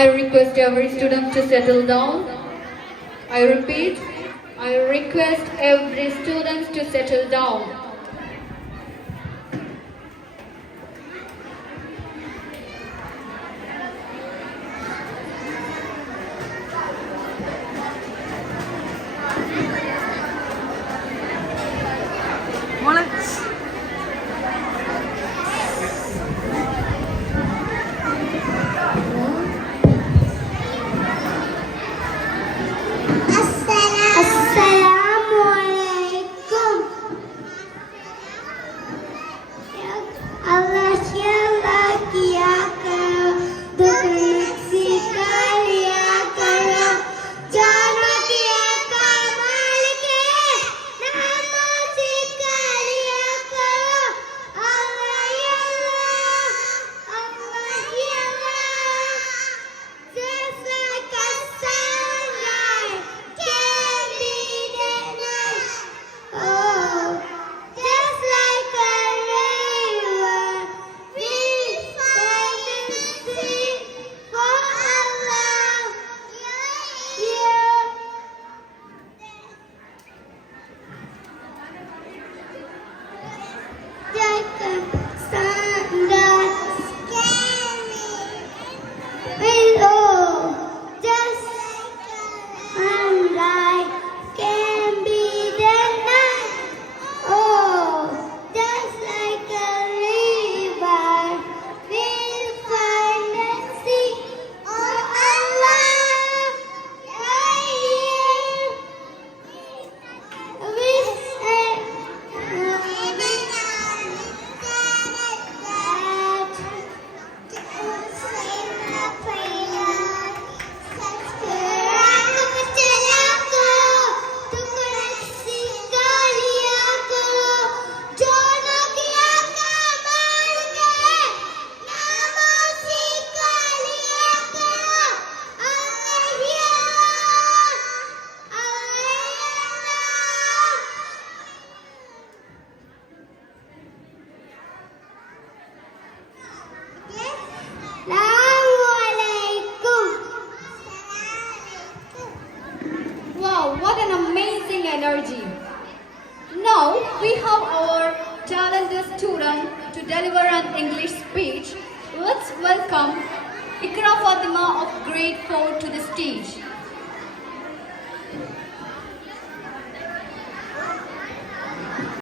I request every student to settle down. I repeat, I request every student to settle down. മോളെ Allah siapa kia karo dokumentasi kalian karo jana kia kamal ke nama si kalian karo Allah ya Allah just like a sunlight can be denied. Oh, just like a river, we find and see for Allah. Yeah. Like a sunlight below, just sunlight can be denied. Oh, just like a river, we'll find and see. Oh Allah, we say, Wow, what an amazing energy! Now we have our talented student to deliver an English speech. Let's welcome Ikra Fatima of grade 4 to the stage.